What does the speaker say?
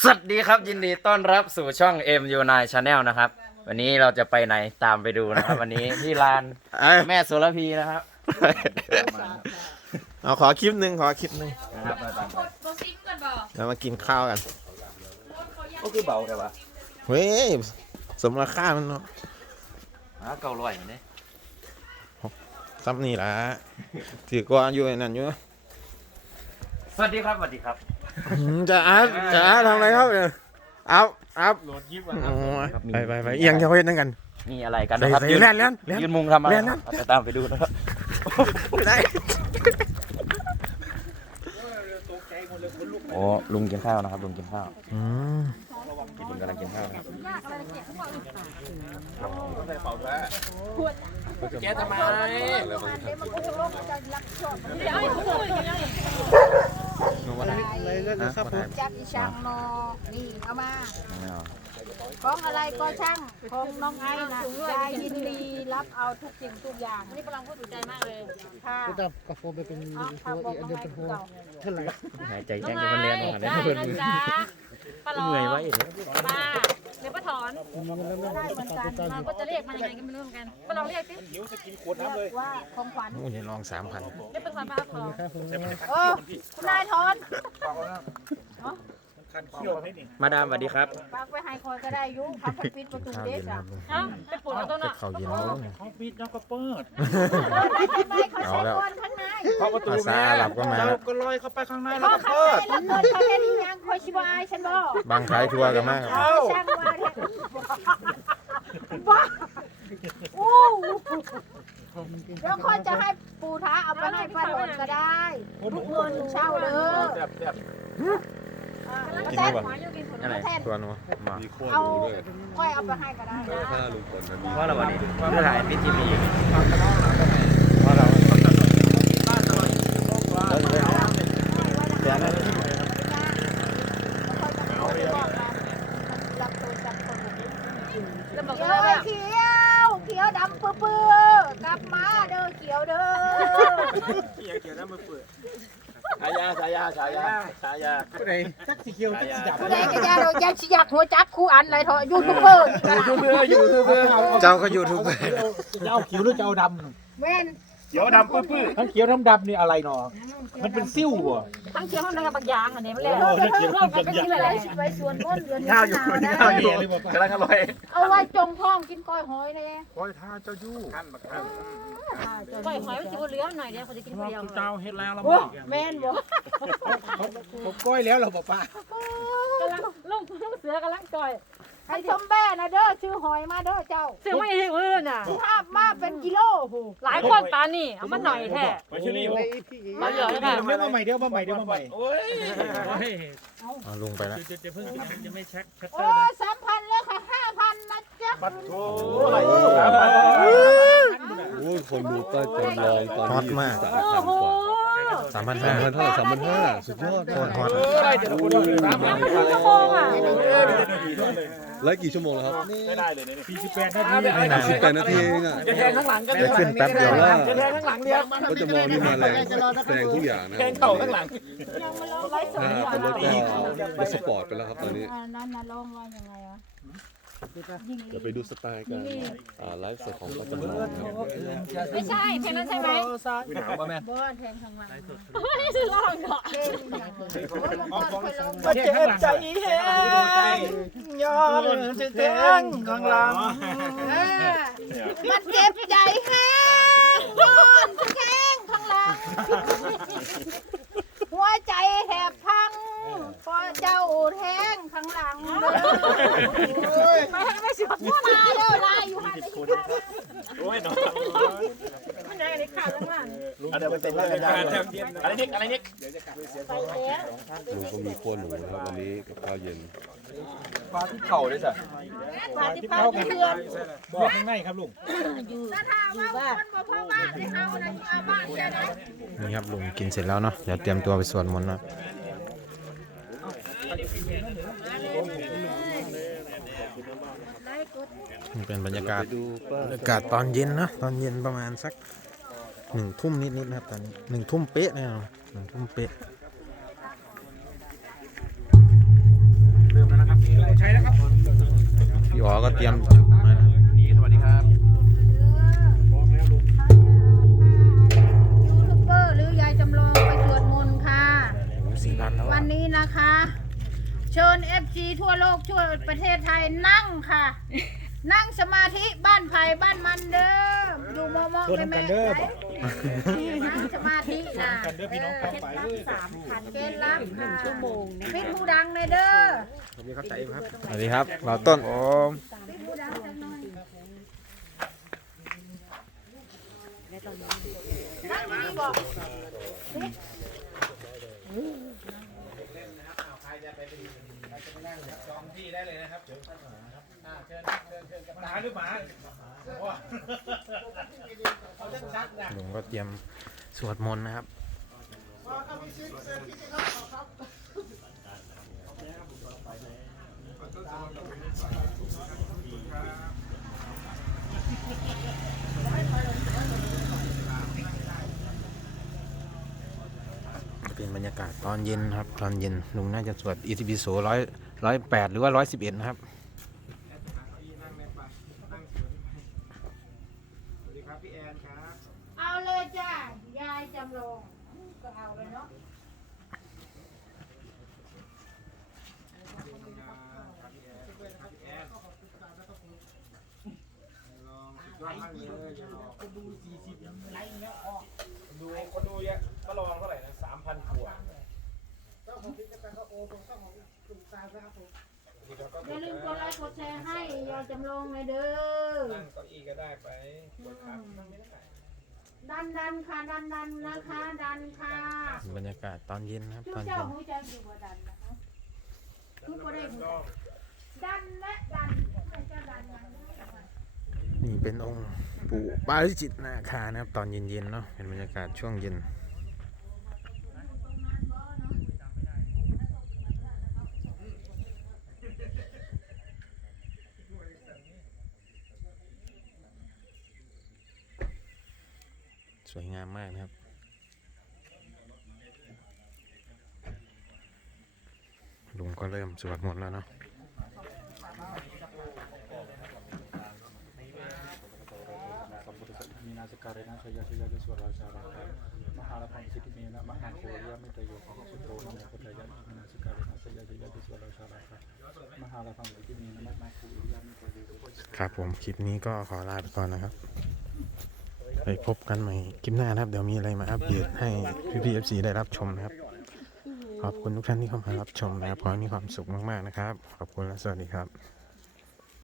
สวัสดีครับยินดีต้อนรับสู่ช่อง MU9 Channel นะครับ วันนี้เราจะไปไหนตามไปดูนะครับ วันนี้ที่ลานเอ้ยแม่โสระพีนะครับเอาขอคลิปหนึ่งขอคลิปหนึ่งนะครับมาตามไปบอซิมกันบอกแล้วมากินข้าวกัน ก็คือเบาแต่ว่าเฮ้ย สมราคามันเนาะหาเก่าลอยนี่ซับนี่ละถือกว่าอยู่ไอ้นั่นอยู่ส วัสดีครับสวัสดีครับ อืมจะอาร์ตจะอาร์ตทำอะไรครับเนี่ยเอาอัพโอ้ยไปไปไปเอียงจะเฮ็ดนั่งกัน มีอะไรกันนะครับใส่ยืนแล่นแล่นแล่นยืนมุงทำอะไรแล่นนะเราจะตามไปดูนะครับไม่ได้โอ้ลุงกินข้าวนะครับลุงกินข้าวอืมลุงกำลังกินข้าวนะครับแกทำไม เดี๋ยวให้พูดกันยังไง จับอีช่างนอนี่เอามา ไม่เอาของอะไรก็ช่างของน้องไอ้นะยายยินดีรับเอาทุกสิ่งทุกอย่างนี่กำลังพูดถูกใจมากเลย ค่ะจะกระโฟมไปเป็นเอาทำบอกน้องไอ้คือเก่าเท่าไหร่หายใจน้แจ้องงไงที่คนเรียนมาได้เพื่อนนะจ๊ะปลาหลอเหนื่อยไว้ป้า เดี๋ยวป้าถอนได้เหมือนกันเราก็จะเรียกมันยังไงก็ไม่รู้เหมือนกันป้าลองเรียกสิว่าของขวัญโอ้ยลองสามพันเรียกเป็นความป้าทองเออคุณนายทอนมาดามสวัสดีครับฝากไปให้คอยก็ได้อยุทำเป็นปิดประตูข้าวเด็เย็กนคอะรับลุงเอ้าไปปวดเอาต้นเป็อะดข้าวเย็นแล้วเนี่ยเขาปิดแล้วก็เปิดเออได้ข้างในเขาใช้ก้อนข้างใน เข้าประตูภาษาอาหรับก็มาเจ้าก็ลอยเข้าไปข้างในเพแล้วราะก็ข้างเปิในดแล้วเกินเขาเห็นอีหยังคอยชิบายฉันบอกบางขายทัวร์กันมากครับเอาช่างว่าเนี่ยบ้าอู้แล้วคนจะให้ปูท้าเอาไปให้ป้าโดนก็ได้ทุกเงินเช่าเลยแบบแบบกินได้ป่ะอะไรแทนตัวหนูมาเอาค่อยเอาไปให้ก็ได้เพราะเราวันนี้เพื่อถ่ายพิธีมีเพราะเรา เดี๋ยวนะแล้วบอกเขียว่าวแบบเขียว เขียวดำเปื้อกลับมาเด้อเขียวเด้อฉายาฉายาฉายาฉายาผู้ใดจักสีเขียวจักสีดำผู้ใดก็อยากเราอยากสิอยากหัวจักคู่อันเลยเถอะยูทูบเบอร์นี่ก็ได้อยู่เพื่อเอาเจ้าก็ยูทูบเบอร์จะเอาเขียวหรือจะเอาดแม่นำ เขียวดำปื้อๆทั้งเขียวทั้งดำนี่อะไรเนาะมันเป็นซิ่วบ่ทั้งเชียงทั้งบางยางอันนี้มันเลยโอ้ยเขียวร่วมกันก็กินหลายไว้ส่วนก้นเดือนข้าวอยู่ข้าวอยู่กำลังอร่อยเอาไว้จงท้องกินก้อยหอยเลยคอยท่าเจ้ายู่ๆก้อยหอยมันจะเหลือหน่อยเดียวเขาจะกินคนเดียวเจ้าเฮ็ดแล้วเราโอ้บ่แม่นบ่ผมก้อยแล้วเราบอกป้ากำลังลงลงเสือกำลังก้อย ให้ชมแบ่นะเด้อชื่อหอยมาเด้อเจ้าเสือไม่ใช่อื่นอะภาพมาเป็นกิโลโหหลายคนปานี่เอามาหน่อยแท้ไปชื่อนี่มาเหลือแล้วค่ะเดี๋ยวมาใหม่เดี๋ยวมาใหม่เดี๋ยวมาใหม่โอ้ยเอาลุงไปแล้วโอ้สามพันแล้วค่ะห้าพันนะจ๊ะปัดโถโอ้ยคนดูก็เต็มเลยตอนฮอตนี้มากสามโอ้พันโหกว่า สามพันสาห้ามพันเท่าไหร่สามพันห้าสุดยอดโคตรฮอตเอ้ยเดี๋ยวคนดูตามมายังไม่ถึงชั่วโมงอะไลฟ์กี่ชั่วโมงแล้วครับไม่ได้เลยเนี่ย48นาทีไม่นานสิบแปดนาทีเองอะจะแทงข้างหลังกันได้ขึ้นแป๊บเดียวว่าจะแทงข้างหลังเดียวก็จะมองนี่มาแรงแรงทุกอย่างนะแทงเข่าข้างหลังยังมาลองไว้สดถ้าเป็นรถก็รถสปอร์ตไปแล้วครับตอนนี้อันนั้นนะลองว่ายังไงวะยิง เดี๋ยวไปดูสไตล์การอ่าไลฟ์สดของประจำวันนะครับไม่ใช่เพลงนั้นใช่ไหมบ่แทงข้างหลังไม่ได้ซื้อลองก่อนเล่นอย่างโอ้ยมันก็เคยลองมาเจ็บใจแห้งย้อนจะแทงข้างหลังเออมันเจ็บใจแห้งนอนแข้งข้างหลังหัวใจแทบพังพอเจ้าแทง ข้างหลังเลยไม่ไม่เชื่อมาแล้วลายอยู่หันไปอยู่ข้างหลังโอ้ยน้องมันยังไงในขาดล่างเดี๋ยวไปเต็มเลยอะไรนิกอะไรนิกไปแล้วลุงก็มีขั้วหนูนะครับวันนี้กับข้าวเย็นปลาที่เข่าด้วยจ้ะปลาฏิพาริเพื่อนบอกข้างในครับลุงถ้าถามว่าคนบ่พ่อบ้านสิเอานะเอาบ้านจะได้นี่ครับลุงกินเสร็จแล้วเนาะเดี๋ยวเตรียมตัวไปสวดมนต์เนาะ นี่เป็นบรรยากาศดูป้าบรรยากาศตอนเย็นนะตอนเย็นประมาณสักหนึ่งทุ่มนิดๆนะครับตอนนี้หนึ่งทุ่มเป๊ะแน่นอนหนึ่งทุ่มเป๊ะเริ่มแล้วนะครับเราใช้แล้วครับพี่อ๋อก็เตรียม เชิญ FC ทั่วโลกทั่วประเทศไทยนั่งค่ะ นั่งสมาธิบ้านไผ่บ้านมันเด้ออยู่มอมอไปแม่ไหนนั่งสมาธินะกันเด้อพี่น้องพร้อมไปเลยสามพันเกณฑ์รับหนึ่งชั่วโมงปิดหูดังเลยเด้อสวัสดีครับเราต้นโอมปิดหูดังจังหน่อยนั่งอยู่นี่บอก จอง ที่ได้เลยนะครับเชิญอ่าเชิญเชิญเชิญกับหมาหรือหมาว้าเขาจะชัดนะลุงก็เตรียมสวดมนต์นะครับเป็นบรรยากาศตอนเย็นครับ ตอนเย็นลุงน่าจะสวดอิติปิโสร้อย ร้อยแปดหรือว่าร้อยสิบเอ็ดนะครับสวัสดีครับพี่แอนครับเอาเลยจ้ายายจำลองก็เอาเลยเนาะดูคนดูเยอะก็ลองเท่าไหร่นะสามพันกว่าอ ย่าลืมกดไลค์กดแชร์ให้ยายจำลองเลยเด้อ นั่งเก้าอี้ก็ได้ไปกดครับนั่งไม่ได้ดันดันค่ะดันดันนะคะ ดันค่ะบรรยากาศตอนเย็นนะครับทุตกอนเจ้าเย็นหูใจอยู่บ่ดันนะคะทุกคนได้หูดันและดันให้เจ้าดันมันนี่เป็นองค์ปู่ปาริจิตนาคานะครับ ตอนเย็นๆเนาะเป็นบรรยากาศช่วงเย็น สวยงามมากนะครับ ลุงก็เริ่มสวดมนต์แล้วเนาะสัมพุทธสัมีนาสการะนาชยชยสวราชาราคะมหาลพังสิทธิเมนะมหาโคริยะเมตโยของสุโธนโมพุทธายะมีนาสการะนาชยชยสวราชาราคะมหาลพังสิทธิเมนะมหาโคริยะเมตโยครับผมคลิปนี้ก็ขอลาไปก่อนนะครับ ไปพบกันใหม่คลิปหน้านะครับ เดี๋ยวมีอะไรมาอัปเดตให้พี่พีเอฟซีได้รับชมนะครับ ขอบคุณทุกท่านที่เข้ามารับชมนะครับขอให้มีความสุขมากๆนะครับ ขอบคุณและสวัสดีครับ